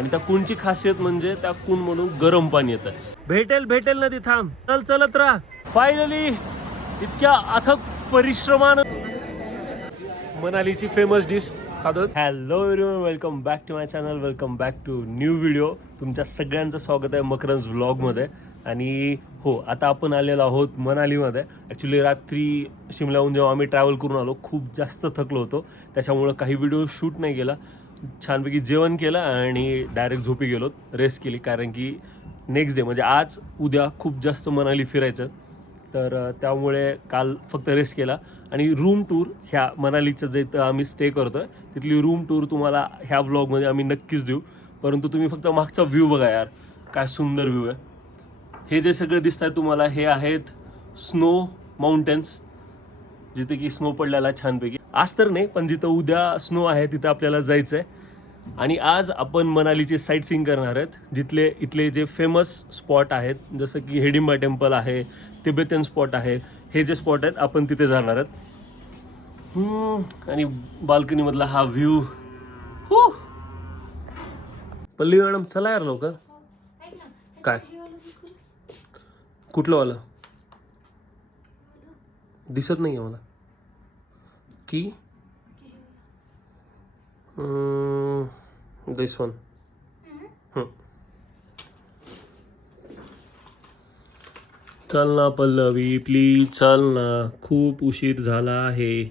आणि त्या कुंडची खासियत म्हणजे त्या कुंड म्हणून गरम पाणी येतं. भेटेल भेटेल नदी, थांब, चल चलत राहा. फायनली इतक्या अथक परिश्रमानं मनालीची फेमस डिश खातो. Hello everyone, welcome back to my channel, welcome back to new video. तुमच्या सगळ्यांचं स्वागत आहे मकरंज व्लॉगमध्ये. आणि हो, आता आपण आलेलो आहोत मनालीमध्ये. ॲक्च्युली रात्री शिमल्याहून जेव्हा आम्ही ट्रॅव्हल करून आलो, खूप जास्त थकलो होतो, त्याच्यामुळं काही व्हिडिओ शूट नाही केला. छानपैकी जेवण केलं आणि डायरेक्ट झोपी गेलो, रेस्ट केली. कारण की नेक्स्ट डे म्हणजे आज उद्या खूप जास्त मनाली फिरायचं, तर त्यामुळे काल फक्त रेस्ट केला. आणि रूम टूर ह्या मनालीचं जे इथं आम्ही स्टे करतो आहे तिथली रूम टूर तुम्हाला ह्या व्लॉगमध्ये आम्ही नक्कीच देऊ. परंतु तुम्ही फक्त मागचा व्ह्यू बघा यार, काय सुंदर व्ह्यू आहे. हे जे सगळं दिसत आहे तुम्हाला, हे आहेत स्नो माउंटेन्स, जिथे की स्नो पडलेला आहे छानपैकी. आज तर नाही, पण जिथं उद्या स्नो आहे तिथं आपल्याला जायचं आहे. आणि आज आपण मनालीचे साईट सीइंग करणार आहेत. इथले जे फेमस स्पॉट आहेत, जसं की हिडिंबा टेम्पल आहे, तिबेटियन स्पॉट आहे, हे जे स्पॉट आहेत आपण तिथे जाणार आहेत. आणि बाल्कनीमधला हा व्ह्यू. पल्लवी मॅडम, चला यार लवकर. काय कुठलं वाला दिसत नाही आहे मला की दिस वन. चल ना पल्लवी, प्लीज चल ना, खूप उशीर झाला आहे.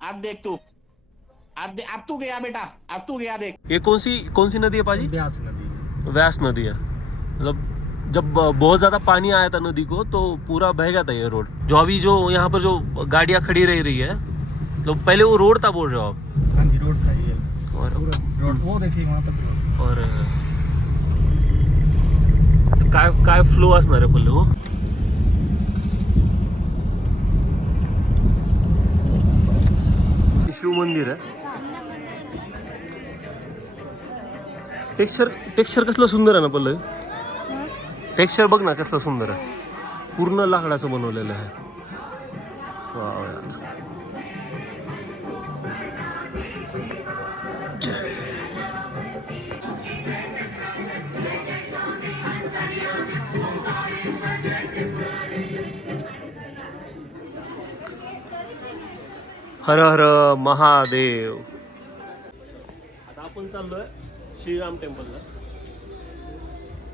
अब देख तू, अब तू गया बेटा, अब तू गया देख. ये कौन सी नदी है पाजी? ब्यास नदी. व्यास नदी है. मतलब जब बहुत ज़्यादा पानी आया था नदी को तो पूरा बह गया था ये रोड. जो यहाँ पर जो गाड़ियाँ खड़ी रही है, तो पहले वो रोड था बोल रहे हो आप? हाँ जी, रोड था ये. और रोड वो देखिए वहाँ तक रोड. और काय फ्लो असणार आहे पल्ले हो. शिव मंदिर आहे. टेक्स्चर कसलं सुंदर आहे ना पल्लवी. टेक्स्चर बघ ना कसलं सुंदर आहे, पूर्ण लाकडाचं बनवलेलं आहे. वाव यार. हर हर महादेव. आता आपण चाललोय श्रीराम टेम्पलला.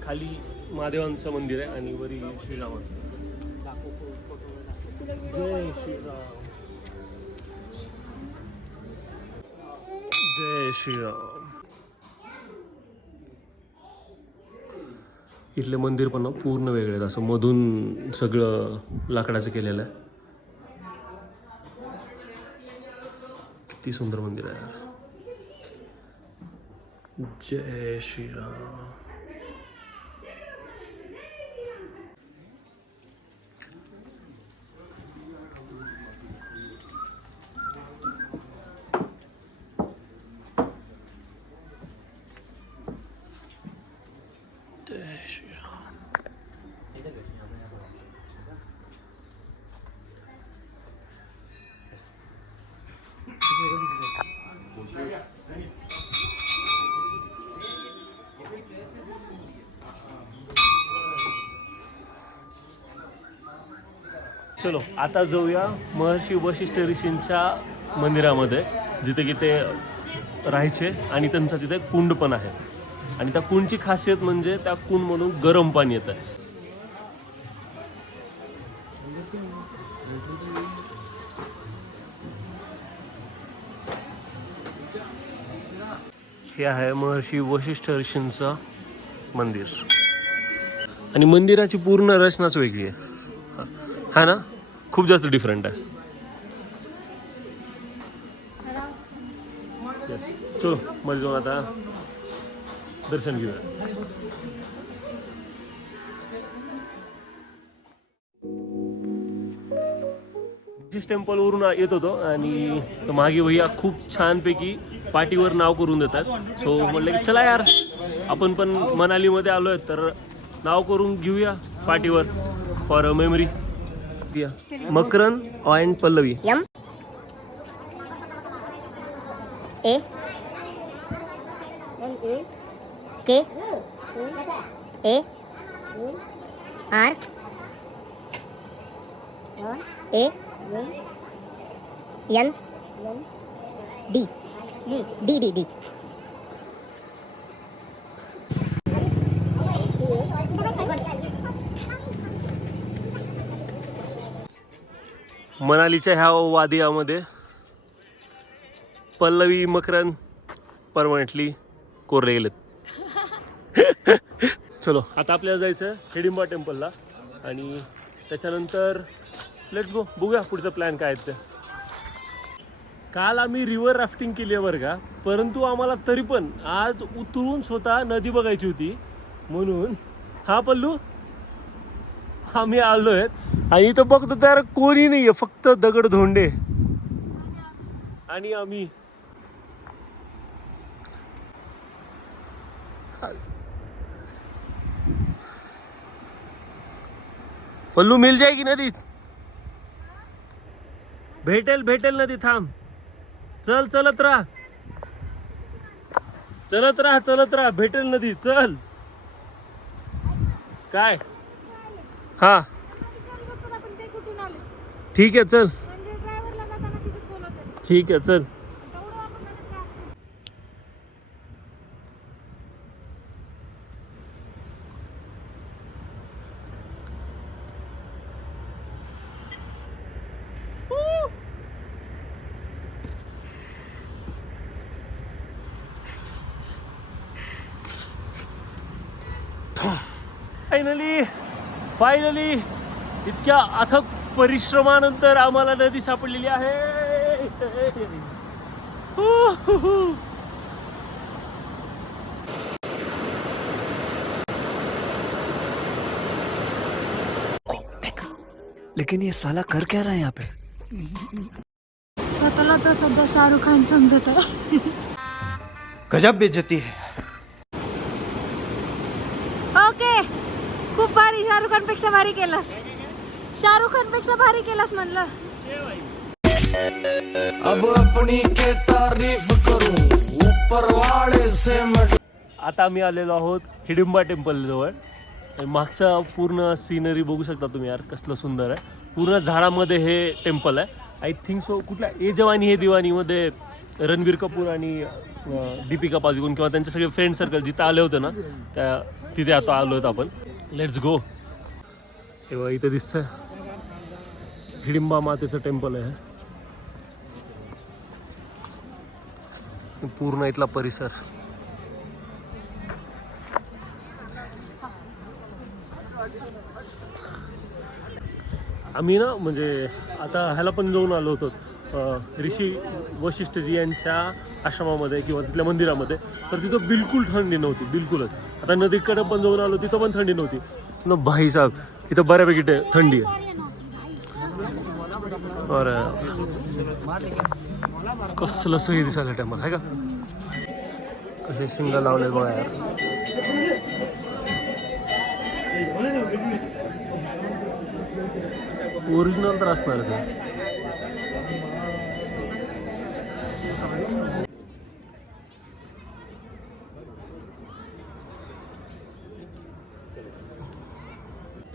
खाली महादेवांचं मंदिर आहे आणि वरी श्रीरामाचं. जय श्रीराम, जय श्रीराम. इथले मंदिर पण पूर्ण वेगळे आहेत, असं मधून सगळं लाकडाचं केलेलं आहे. किती सुंदर मंदिर आहे यार. जय श्रीराम. जय श्रीराम. चलो आता जाऊया महर्षी वशिष्ठ ऋषींच्या मंदिरामध्ये, जिथे की ते राहायचे आणि त्यांचा तिथे कुंड पण आहे. आणि त्या कुंडची खासियत म्हणजे त्या कुंड म्हणून गरम पाणी येतं. हे आहे महर्षी वशिष्ठ ऋषींचं मंदिर. आणि मंदिराची पूर्ण रचनाच वेगळी आहे, हा ना, खूप जास्त डिफरंट आहे. चलो मध्ये जाऊन आता दर्शन घेऊया. वशिष्ठ टेम्पल वरून येत होतो आणि मागे भैया खूप छानपैकी पाठीवर नाव करून देतात. सो म्हटलं की चला यार, आपण पण मनालीमध्ये आलोय तर नाव करून घेऊया पाठीवर for memory. Makaran and Pallavi. A K A R A N D D D D. मनालीच्या ह्या वादियामध्ये पल्लवी मकरन परमनंटली कोरले गेलेत. चलो आता आपल्याला जायचं हिडिंबा टेम्पलला आणि त्याच्यानंतर लेट्स गो, बघूया पुढचा प्लॅन काय आहे ते. काल आम्ही रिव्हर राफ्टिंग केली आहे बरं का, परंतु आम्हाला तरी पण आज उतरून स्वतः नदी बघायची होती म्हणून हा पल्लू आम्ही आलो आहेत आणि इथं बघतो तर कोणी नाही आहे, फक्त दगड धोंडे आणि आम्ही. पल्लू मिल जाएगी नदी, भेटेल नदी, थांब, चल चलत राहा भेटेल नदी, चल. काय हा ठीक आहे चल, ठीक आहे चल. फायनली इतक्या अथक परिश्रमानंतर आम्हाला नदी सापडलेली आहे. लेकिन ये साला कर क्या रहा है यहाँ पे? स्वतःला तर सध्या शाहरुख खान समजत आहे. गजब बेइज्जती है. ओके, खूप भारी, शाहरुख खान पेक्षा भारी केलं, शाहरुख खान पेक्षा भारी केलंस म्हणलं. अब अपनी के तारीफ करूं ऊपर वाले से मैं. आता आम्ही आलेलो आहोत हिडिंबा टेम्पल जवळ. मागचा पूर्ण सीनरी बघू शकता तुम्ही यार, कसलं सुंदर आहे. पूर्ण झाडामध्ये हे टेम्पल आहे. आय थिंक सो कुठल्या ए जवानी हे दिवानीमध्ये रणबीर कपूर आणि दीपिका पादुकोण किंवा त्यांचे सगळे फ्रेंड सर्कल जिथं आले होते ना, त्या तिथे आता आलो आहेत आपण. Let's go. तेव्हा इथं दिसतंय हिडिंबा मातेचं टेम्पल आहे. पूर्ण इथला परिसर. आम्ही ना म्हणजे आता ह्याला पण जाऊन आलो होतो ऋषी वशिष्ठजी यांच्या आश्रमामध्ये किंवा तिथल्या मंदिरामध्ये, तर तिथं बिलकुल थंडी नव्हती, बिलकुलच. आता नदीकडे पण जाऊन आलो, तिथं पण थंडी नव्हती ना भाई साहेब. इथं बऱ्यापैकी थंडी आहे. अरे कसलं सही दिसायला टायमाला आहे का, कसे शिंग लावले बघा यार. ओरिजिनल तर असणार ते.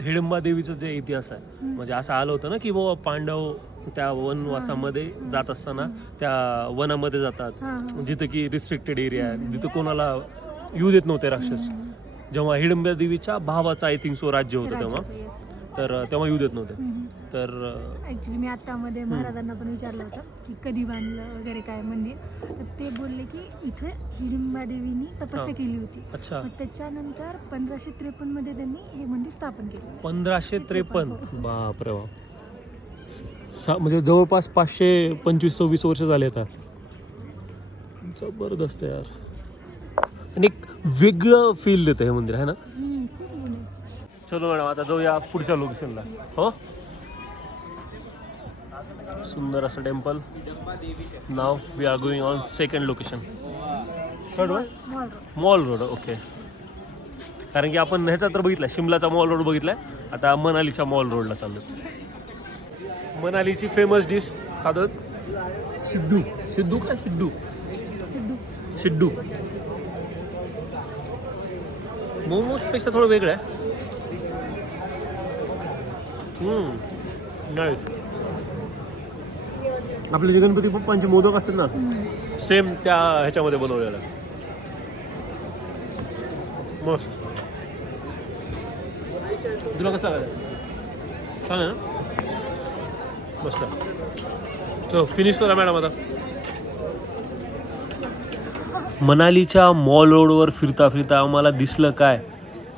हिडिंबा देवीचं जे इतिहास आहे, म्हणजे असं आलं होतं ना की बाबा पांडव त्या वनवासामध्ये जात असताना त्या वनामध्ये जातात जिथं की रिस्ट्रिक्टेड एरिया आहे, जिथं कोणाला येऊ देत नव्हते राक्षस. जेव्हा हिडिंबा देवीच्या भावाचं आय थिंक सो राज्य होतं तेव्हा, तर तेव्हा येऊ देत नव्हते. तर ॲक्च्युली मी आत्तामध्ये महाराजांना पण विचारलं होतं की कधी बांधलं वगैरे काय मंदिर, तर ते बोलले की इथे हिडिंबा देवीनी तपस्या केली होती. अच्छा. मग त्याच्यानंतर 1553 मध्ये त्यांनी हे मंदिर स्थापन केलं. 1553, बापरे बाप. म्हणजे जवळपास 525-26 वर्ष झाले आता. जबरदस्त यार. आणि एक वेगळं फील देतं हे मंदिर आहे ना. चलो मॅडम आता जाऊया पुढच्या लोकेशनला. हो, सुंदर असं temple. Now we are going on second location. Third one mall road. Okay, कारण की आपण ह्याचा तर बघितला, शिमलाचा मॉल रोड बघितलाय, आता मनालीच्या मॉल रोडला चाललो. मनालीची फेमस डिश खातात सिद्धू. सिद्धू का सिद्धू? सिद्धू. मोमोजपेक्षा थोडं वेगळं आहे. नाही आपले जे गणपती बाप्पांचे मोदक असतात ना सेम त्या ह्याच्यामध्ये बनवलेलं. मस्त. तुला कसं लागलं? छान आहे ना? मस्त. चलो फिनिश करा मॅडम आता. मनालीच्या मॉल रोडवर फिरता फिरता आम्हाला दिसलं काय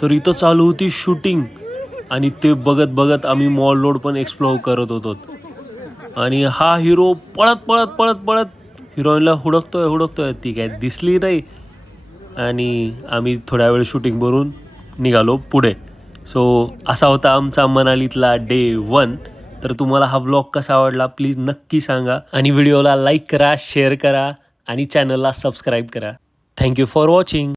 तर इथं चालू होती शूटिंग आणि ते बघत बघत आम्ही मॉल रोड पण एक्सप्लोअर करत होतो. आणि हा हिरो पळत पळत पळत पळत हिरोईनला हुडकतोय ती काय दिसली नाही आणि आम्ही थोड्या वेळ शूटिंग भरून निघालो पुढे. सो असा होता आमचा मनालीतला डे 1. तर तुम्हाला हा व्लॉग कसा आवडला प्लीज नक्की सांगा आणि व्हिडिओला लाईक करा, शेअर करा आणि चॅनलला सबस्क्राईब करा. Thank you for watching.